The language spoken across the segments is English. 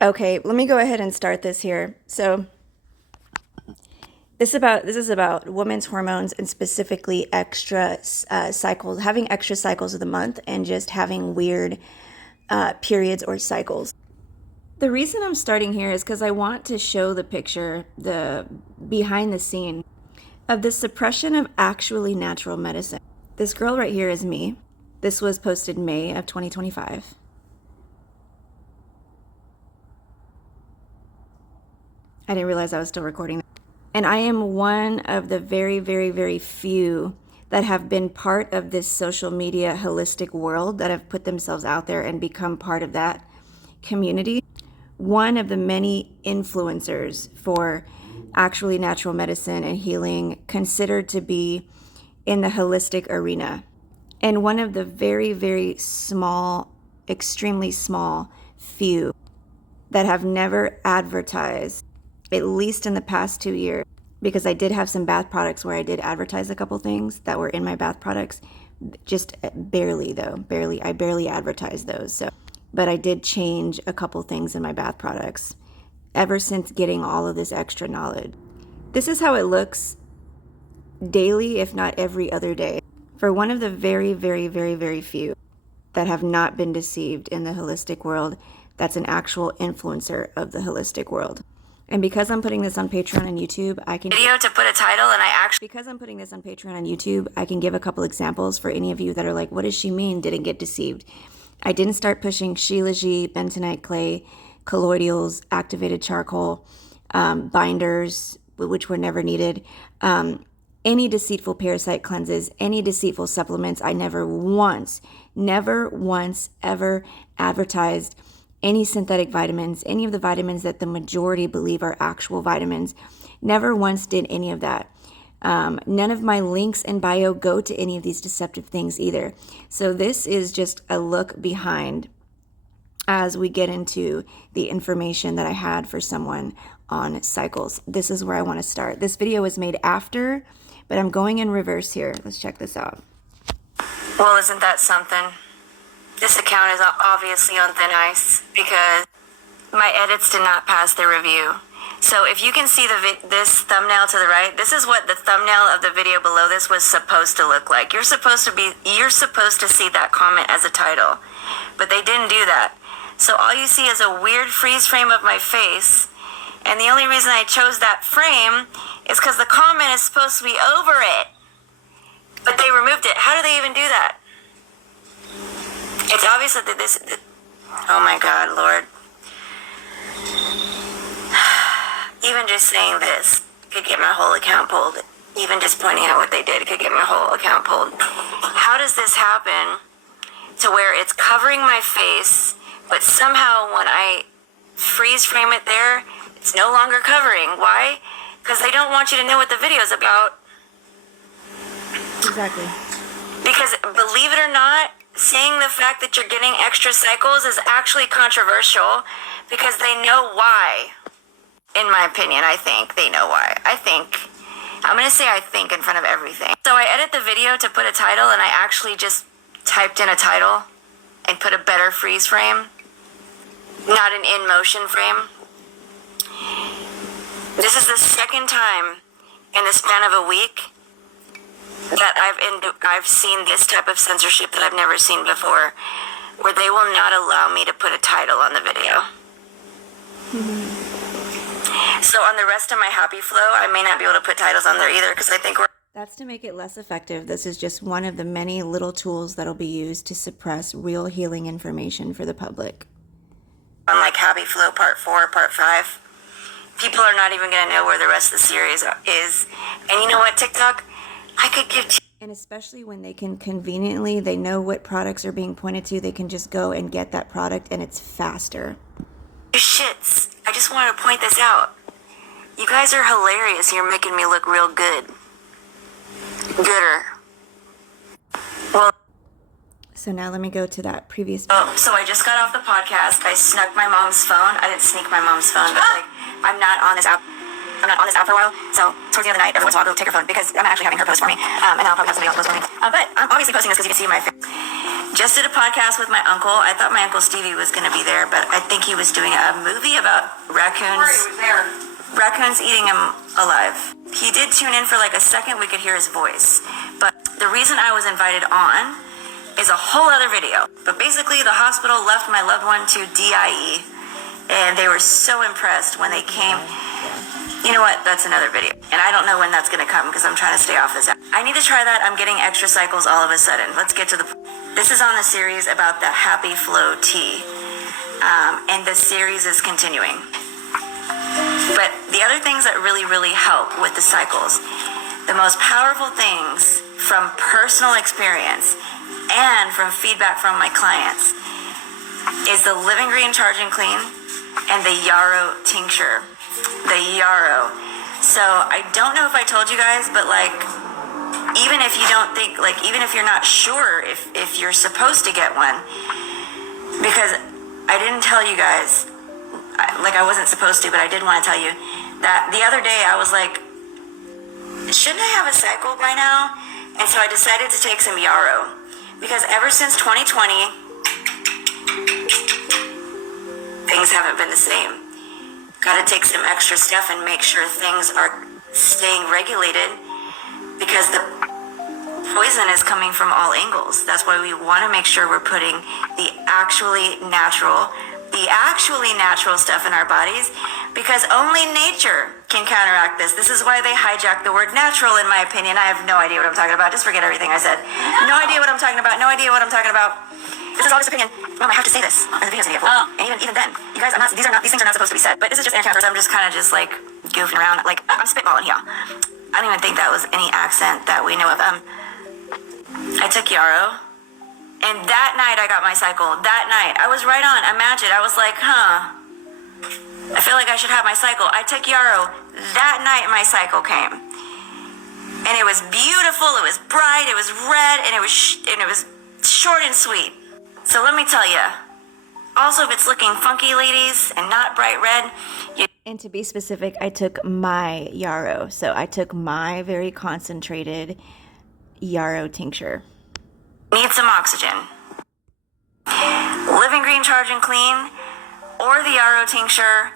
Okay, let me go ahead and start this here. So this is about women's hormones and specifically extra cycles, having extra cycles of the month and just having weird periods or cycles. The reason I'm starting here is because I want to show the picture, the behind the scene of the suppression of actually natural medicine. This girl right here is me. This was posted May of 2025. I didn't realize I was still recording. And I am one of the very, very, very few that have been part of this social media holistic world that have put themselves out there and become part of that community. One of the many influencers for actually natural medicine and healing considered to be in the holistic arena. And one of the very, very small, extremely small few that have never advertised, at least in the past 2 years, because I did have some bath products where I did advertise a couple things that were in my bath products, just barely though, barely, I barely advertised those. So, but I did change a couple things in my bath products ever since getting all of this extra knowledge. This is how it looks daily, if not every other day, for one of the very, very, very, very few that have not been deceived in the holistic world that's an actual influencer of the holistic world. And because I'm putting this on Patreon and YouTube, I can video to put a title, and because I'm putting this on Patreon and YouTube, I can give a couple examples for any of you that are like, what does she mean didn't get deceived? I didn't start pushing Shilajit, bentonite clay, colloidals, activated charcoal, binders, which were never needed, any deceitful parasite cleanses, any deceitful supplements. I never once ever advertised any synthetic vitamins, any of the vitamins that the majority believe are actual vitamins. Never once did any of that. None of my links in bio go to any of these deceptive things either. So this is just a look behind as we get into the information that I had for someone on cycles. This is where I want to start. This video was made after, but I'm going in reverse here. Let's check this out. Well, isn't that something? This account is obviously on thin ice because my edits did not pass the review. So if you can see this thumbnail to the right, this is what the thumbnail of the video below this was supposed to look like. You're supposed to see that comment as a title, but they didn't do that. So all you see is a weird freeze frame of my face, and the only reason I chose that frame is because the comment is supposed to be over it, but they removed it. How do they even do that? It's obvious that oh my God, Lord. Even just saying this could get my whole account pulled. Even just pointing out what they did could get my whole account pulled. How does this happen to where it's covering my face, but somehow when I freeze frame it there, it's no longer covering? Why? Because they don't want you to know what the video is about. Exactly. Because believe it or not, saying the fact that you're getting extra cycles is actually controversial because they know why. In my opinion, I think they know why. I'm going to say I think in front of everything. So I edit the video to put a title, and I actually just typed in a title and put a better freeze frame, not an in motion frame. This is the second time in the span of a week that I've seen this type of censorship that I've never seen before, where they will not allow me to put a title on the video. So on the rest of my Happy Flow, I may not be able to put titles on there either because I think that's to make it less effective. This is just one of the many little tools that'll be used to suppress real healing information for the public. On like Happy Flow Part 4, Part 5, people are not even going to know where the rest of the series is. And you know what, TikTok? I could give and especially when they can conveniently, they know what products are being pointed to, they can just go and get that product and it's faster. Shits, I just wanted to point this out. You guys are hilarious. You're making me look real good. Gooder. Well, so now let me go to that previous. Oh, so I just got off the podcast. I snuck my mom's phone. I didn't sneak my mom's phone, but like, I'm not on this app for a while, so towards the end of the night, every once in a while, I'll go take her phone because I'm actually having her post for me, and I'll probably have somebody else post for me. But I'm obviously posting this because you can see my face. just did a podcast with my uncle. I thought my Uncle Stevie was going to be there, but I think he was doing a movie about raccoons. Raccoons eating him alive. He did tune in for like a second. We could hear his voice. But the reason I was invited on is a whole other video. But basically, the hospital left my loved one to DIE, and they were so impressed when they came. You know what? That's another video. And I don't know when that's going to come because I'm trying to stay off this. I need to try that. I'm getting extra cycles all of a sudden. Let's get to the... This is on the series about the Happy Flow tea. And the series is continuing. But the other things that really, really help with the cycles, the most powerful things from personal experience and from feedback from my clients is the Living Green Charge and Clean and the yarrow tincture. The yarrow. So I don't know if I told you guys, but like, even if you don't think, like, even if you're not sure if you're supposed to get one, because I didn't tell you guys, I wasn't supposed to, but I did want to tell you that the other day I was like, shouldn't I have a cycle by now? And so I decided to take some yarrow, because ever since 2020, things haven't been the same. Got to take some extra stuff and make sure things are staying regulated, because the poison is coming from all angles. That's why we want to make sure we're putting the actually natural stuff in our bodies, because only nature can counteract this. This is why they hijacked the word natural, in my opinion. I have no idea what I'm talking about. Just forget everything I said. No idea what I'm talking about. No idea what I'm talking about. This is all just opinion. Mom, I have to say this. The video's gonna get full. And even then, you guys, these things are not supposed to be said. But this is just anti-cancers. I'm just kind of just like goofing around. Like, I'm spitballing here. I don't even think that was any accent that we know of. I took yarrow, and that night I got my cycle. That night, I was right on. Imagine, I was like, I feel like I should have my cycle. I took yarrow. That night, my cycle came, and it was beautiful. It was bright. It was red, and it was short and sweet. So let me tell you, also if it's looking funky, ladies, and not bright red, and to be specific, I took my yarrow. So I took my very concentrated yarrow tincture. Need some oxygen. Living Green Charge and Clean, or the yarrow tincture,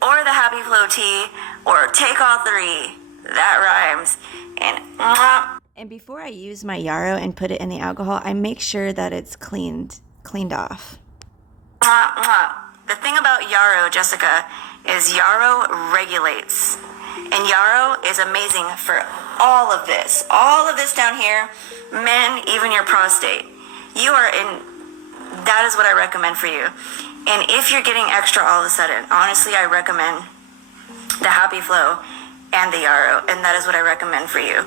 or the Happy Flow tea, or take all three. That rhymes. And before I use my yarrow and put it in the alcohol, I make sure that it's cleaned off. The thing about yarrow, Jessica, is yarrow regulates. And yarrow is amazing for all of this. All of this down here, men, even your prostate. That is what I recommend for you. And if you're getting extra all of a sudden, honestly, I recommend the Happy Flow and the yarrow, and that is what I recommend for you.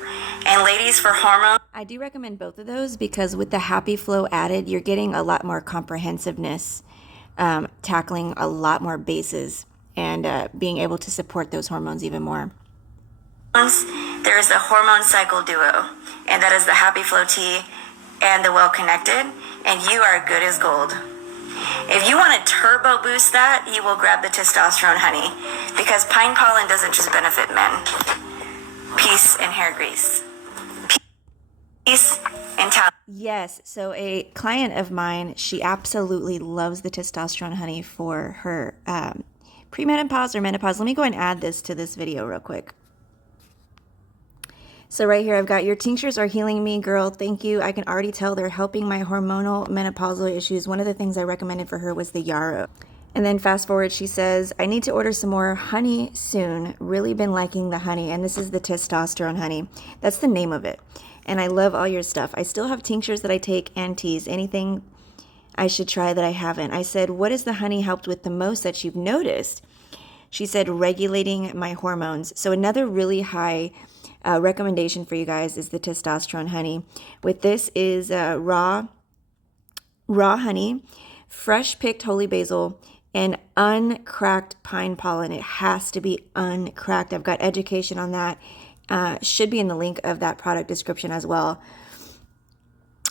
And ladies, for hormone, I do recommend both of those, because with the Happy Flow added, you're getting a lot more comprehensiveness, tackling a lot more bases, and being able to support those hormones even more. There is the hormone cycle duo, and that is the Happy Flow tea and the Well Connected, and you are good as gold. If you want to turbo boost that, you will grab the testosterone honey, because pine pollen doesn't just benefit men. Peace and hair grease. Peace and talent. Yes, so a client of mine, she absolutely loves the testosterone honey for her premenopause or menopause. Let me go and add this to this video real quick. So right here, I've got your tinctures are healing me, girl. Thank you. I can already tell they're helping my hormonal menopausal issues. One of the things I recommended for her was the yarrow. And then fast forward, she says, I need to order some more honey soon. Really been liking the honey. And this is the testosterone honey. That's the name of it. And I love all your stuff. I still have tinctures that I take and teas. Anything I should try that I haven't. I said, what has the honey helped with the most that you've noticed? She said, regulating my hormones. So another really high recommendation for you guys is the testosterone honey. With this is raw honey, fresh picked holy basil, and uncracked pine pollen. It has to be uncracked. I've got education on that. Should be in the link of that product description as well.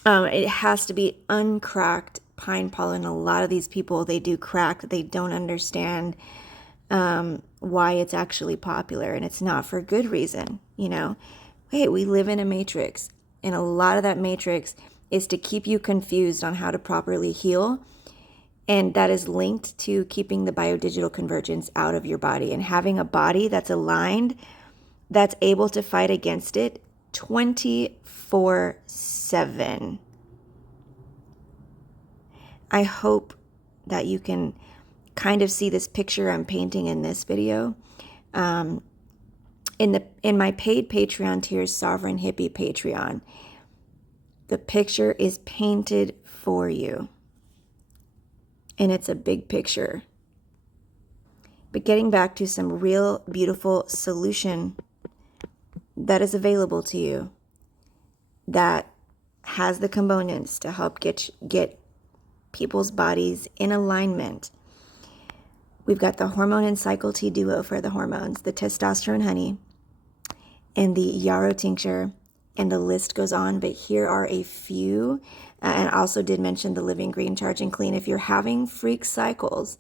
It has to be uncracked pine pollen. A lot of these people, they do cracked. They don't understand why it's actually popular, and it's not for good reason. You know, hey, we live in a matrix, and a lot of that matrix is to keep you confused on how to properly heal. And that is linked to keeping the biodigital convergence out of your body and having a body that's aligned, that's able to fight against it 24/7. I hope that you can kind of see this picture I'm painting in this video. In my paid Patreon tier, Sovereign Hippie Patreon, the picture is painted for you. And it's a big picture. But getting back to some real beautiful solution that is available to you, that has the components to help get people's bodies in alignment. We've got the Hormone and Cycle Tea Duo for the hormones, the testosterone honey, and the yarrow tincture, and the list goes on, but here are a few. And I also did mention the Living Green Charge and Clean. If you're having freak cycles,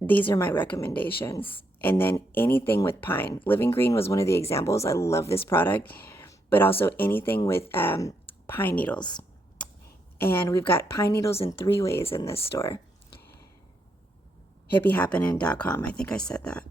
these are my recommendations. And then anything with pine. Living Green was one of the examples. I love this product, but also anything with pine needles. And we've got pine needles in 3 ways in this store. HippieHappening.com. I think I said that.